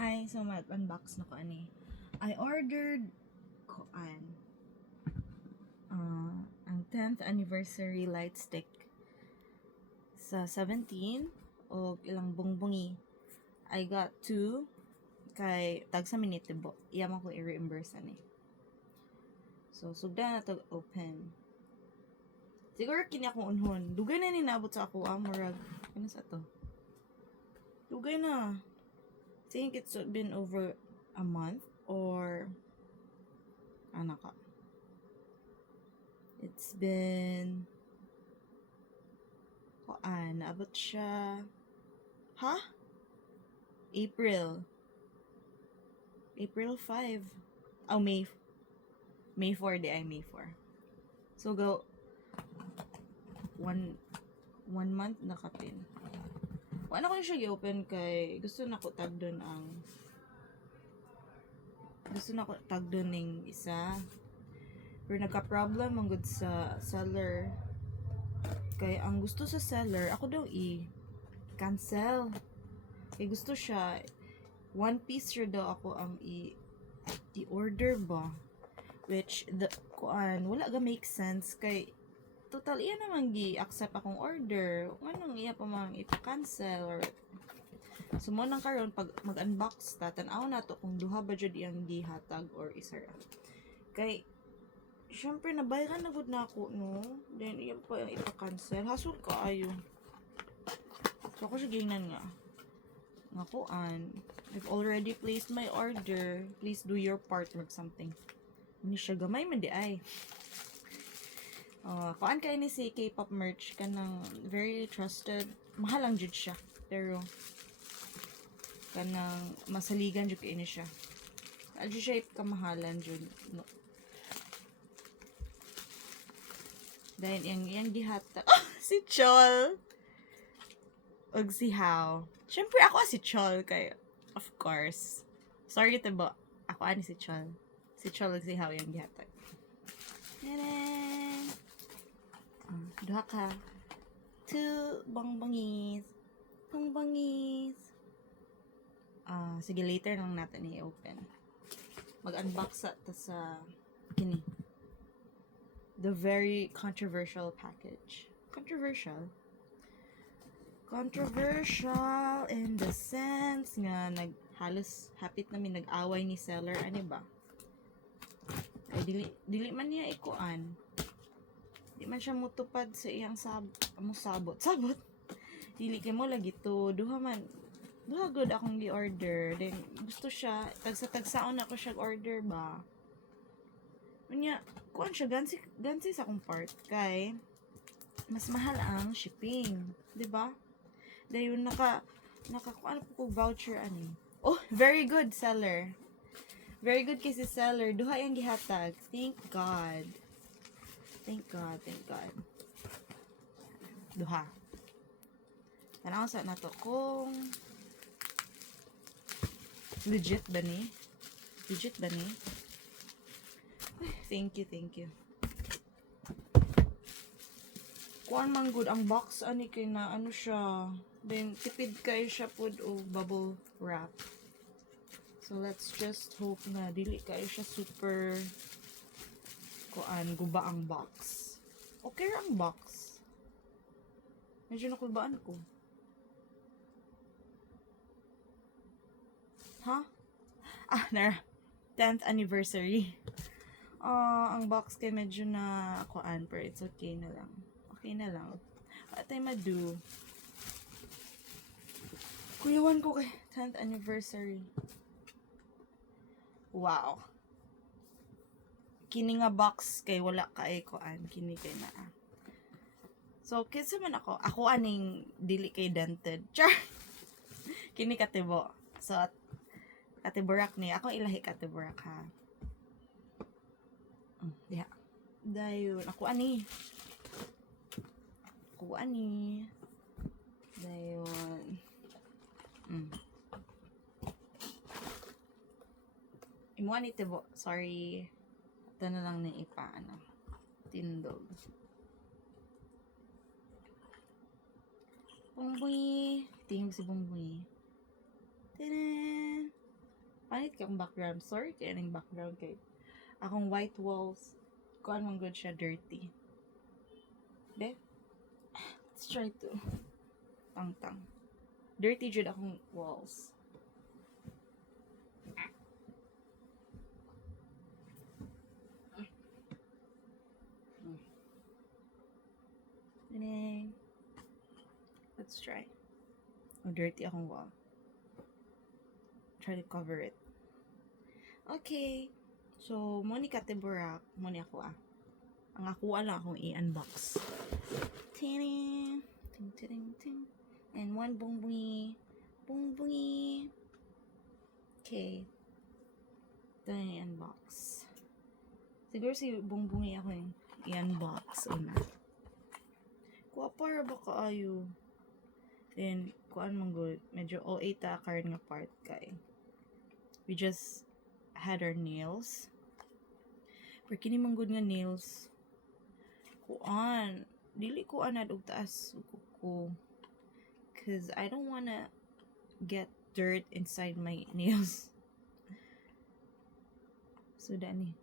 Hi, so mag-unbox na ko ani. I ordered koan ang 10th anniversary light stick sa 17 o ilang bungbungi. I got 2 kay tag sa minitibo. Iya man ko i-reimburse ani. So sugda na to open. Siguro kini akong unhon. Dugay na ni naabot sa ako murag. Ano sa to? Dugay na. Think it's been over a month or ka. It's been naabot siya April 5. May 4 di ay May 4. So go one month na kapin. Wala ko siya i-open kay gusto na ko tag doon ning isa. Pero nagka-problem ang good sa seller. Kay ang gusto sa seller, ako daw i-cancel. Kay gusto siya, one piece siya daw ako ang i-order ba. Which, wala ga make sense. Kay, total, iya naman gi-accept akong order. Anong iya pa mang ipa-cancel or sumo nang karon pag mag-unbox ta tan-aw nato kung duha ba jud iyang gihatag or isa ra. Kay syempre nabayaran na gud na ako no. Then iya pa yung ipa-cancel. Hasol kaayo. So ako siya gingnan nga. I've already placed my order. Please do your part or something. Ni siya gamay man di ay. Kuan kay ni si K-pop merch kanang very trusted. Mahal lang jud siya. Pero kanang masaligan jud kay ni siya. Aljo siya kamahalan jud. No. Dahil yang gihata. Si Chol. Og si How. Syempre ako si Chol kay of course. Sorry to ba. Ako ani si Chol. Si Chol og si How yang gihata. Duha ka. 2 bongbongis. Bongbongis. Sige, later lang natin i-open. Mag-unbox sa kini. The very controversial package. Controversial in the sense nga halos hapit namin nag-away ni seller ani ba? Ay dili man niya ikuan. Di man siya mutupad sa iyang sabot. Dili kay mo lagi to. Duha good akong gi-order. Then, gusto siya, tagsa-tagsaon ako siya order ba. Kunya, kuan siya, gansi sa akong part. Kay, mas mahal ang shipping. Diba? Dahil kuan po ko voucher ani. Oh, very good seller. Very good kasi seller. Duha yung gihatag. Thank God. Duha. Tanaw sa na to kung legit ba ni? Thank you. Kuan man good ang box ani kay na ano siya. Then tipid kay siya pud og bubble wrap. So let's just hope na dili kay siya super guba ang box. Okay ra ang box. Medyo nakulbaan ko. Nara. 10th anniversary. Ang box kay medyo na pero it's okay na lang. What tayo madu? Kuyawan ko kay 10th anniversary. Wow. Kini nga box kay wala kay kini kay naa. So, kinsa man ako aning dili kay dented. Char. Kini katibo. So, katiburak ni. Ako ilahi katiburak ha. Diha. Dayon. Ako ani. Dayon. Imuan ni tibo. Sorry. Ito na lang ni tindog. Bongbong. Tingin si Bongbong. Tadaan! Pangit kang background. Sorry kaya ng background kay akong white walls. Kuan man good siya dirty. Be? Let's try to. Tang. Dirty jud akong walls. Ding. Let's try. Oh, dirty akong wall. Try to cover it. Okay. So, mo ni Katiburak. Mo ni ako Ang ako lang akong i-unbox. Ting. Ting. And one bongbongi. Bongbongi. Okay. Ito yung i-unbox. Siguro si bongbongi ako yung i-unbox. Una. Kuha para ba kaayo? Then, kuan man good. Medyo OA ta karon nga part kay. We just had our nails. Pero kini man good nga nails. Kuan. Dili ko anad og taas ko. Cause I don't wanna get dirt inside my nails. So, dani.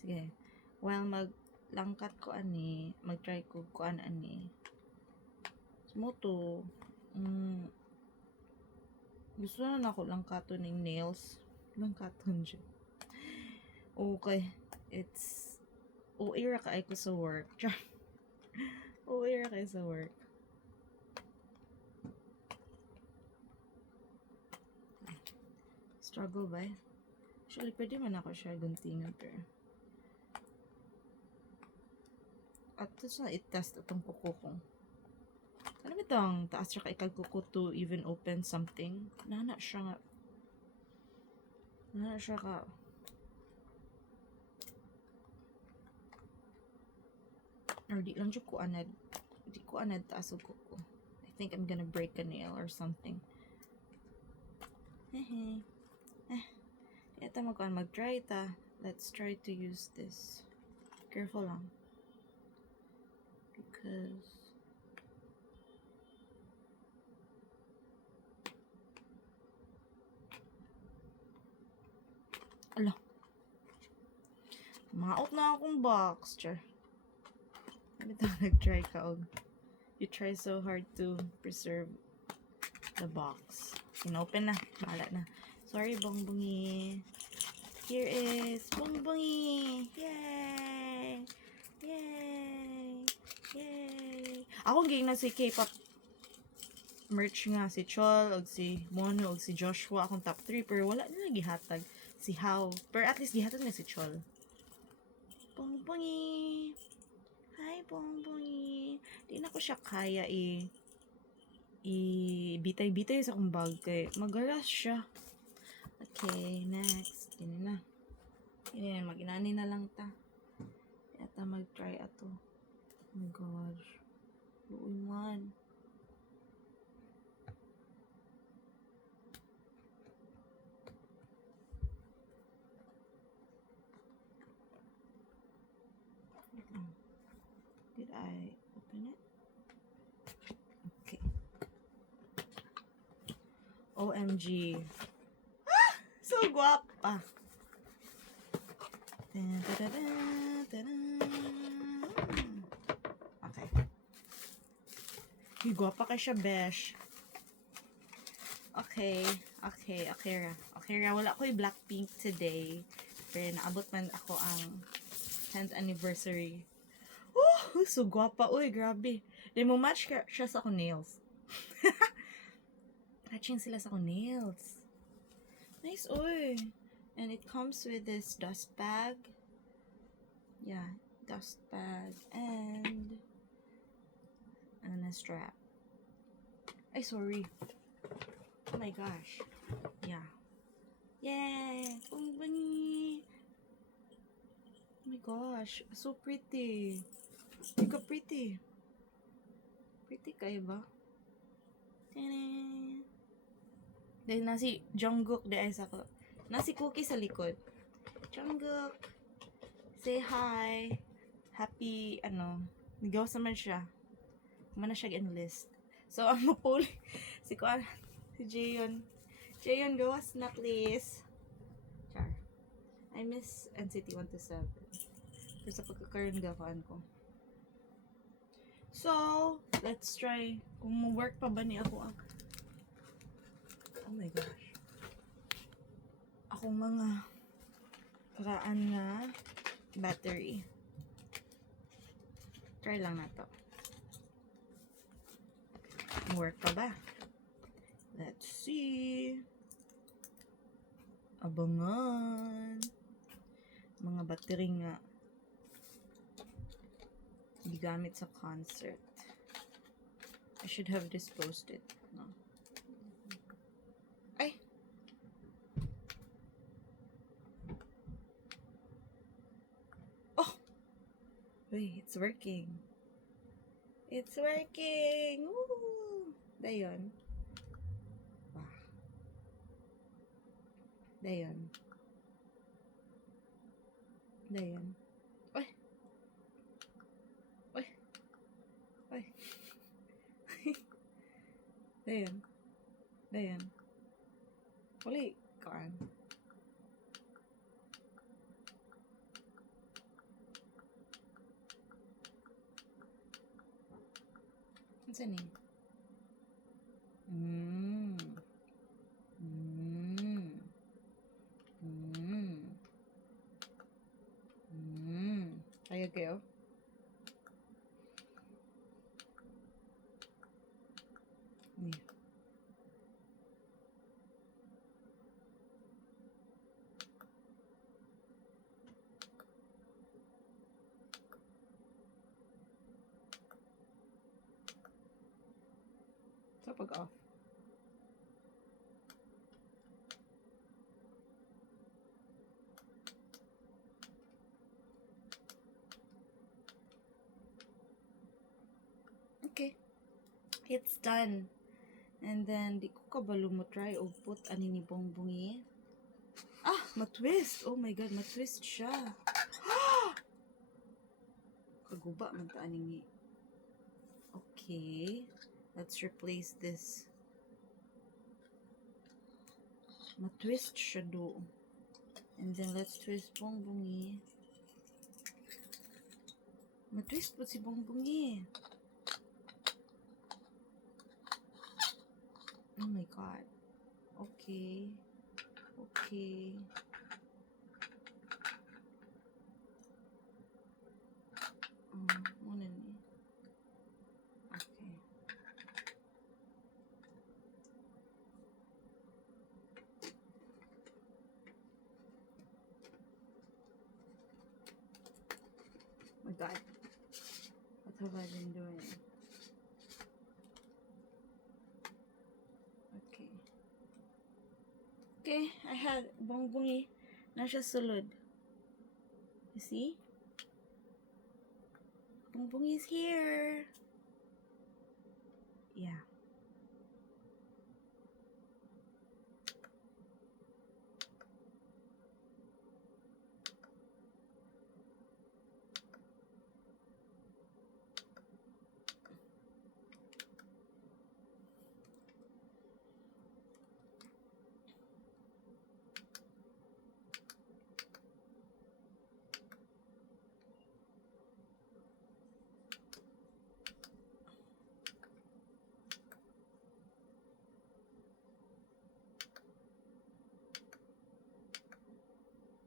Sige. While maglangkat ko ani, mag-try ko kuan ani. Moto, gusto na ako lang katon ng nails. Lang katon dyan. Okay. It's OA ra ka ko sa work. OA ra kayo sa work. Struggle ba eh? Actually, pwede man ako siya guntingan pero at ito sa itest itong kuko ko. Ano ba itong taas siya ka ikagkuko to even open something? Nana siya ka or di lang siya ko anad. Di ko anad taas og kuko. I think I'm gonna break a nail or something. Hehe. Ito mag-try ta. Let's try to use this. Careful lang. Because ala. Maot na akong box. Char. Ano ito nag-try ka og you try so hard to preserve the box. Inopen na. Bahala na. Sorry, bongbongi. Here is bongbongi. Yay! Yay! Yay! Ako ging na si K-pop merch nga si Chol og si Mono og si Joshua akong top 3 pero wala nila gihatag si How. Pero at least gihatag na si Chol. Bongbongi. Hi, bongbongi. Di na ko siya kaya bitay-bitay sa akong bag kay magalas siya. Okay, next. Yun na. Yun, mag-inani na lang ta. Yata mag-try ato. Oh my gosh. Luoy man. Did I open it? Okay. OMG. Ah! So guwapa. Okay. Guwapa ka siya, besh. Okay ra. Wala ko yung Blackpink today. Pero naabot man ako ang 10th anniversary. Oh, so guwapa. Uy, grabe. Di mo match siya sa akong nails. Matching sila sa akong nails. Nice, uy. And it comes with this dust bag. Yeah, dust bag. And a strap. Ay, sorry. Oh my gosh. Yeah. Yay! Bongbongi! Oh my gosh. So pretty. Look how pretty. Pretty kayo ba? Ta-da! Dahil nasi Jungkook dahil sa ko. Nasi Cookie sa likod. Jungkook! Say hi! Happy, nagawas naman siya. Mana siya enlist. So, ang mapuli. Si Jayon. Jayon, gawas na please. Char. I miss NCT 127. Pero sa pagkakaroon gawaan ko. So, let's try. Kung work pa ba ni ako ang... Oh my gosh. Akong mga karaan nga battery. Try lang na to. Work pa ba? Let's see. Abangan. Mga battery nga gigamit sa concert. I should have disposed it. No. Ay! Oh! Wait, it's working. It's working! Woo! Dayon. Wow. Dayon. Dayon. Oy! Oy! Oy! Dayon. Dayon. Wali. Kaan. Ano saan eh? Kaya kayo? Uy. Sa pag-off. Okay. It's done. And then, di ko kabalo mo try o put ani ni bongbongi. Ah! Matwist! Oh my god, matwist siya. Kaguba man ta ani. Okay. Let's replace this. Matwist siya do. And then, let's twist bongbongi. Matwist po si bongbongi. Oh my god. Okay. Okay. Muna ni. Okay. Oh my god. What have I been doing? Okay, I had bongbongi na siya sulod. You see? Bongbongi is here. Yeah.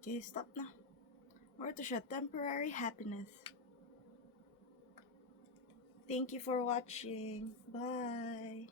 Okay, stop na. Or to siya, temporary happiness. Thank you for watching. Bye.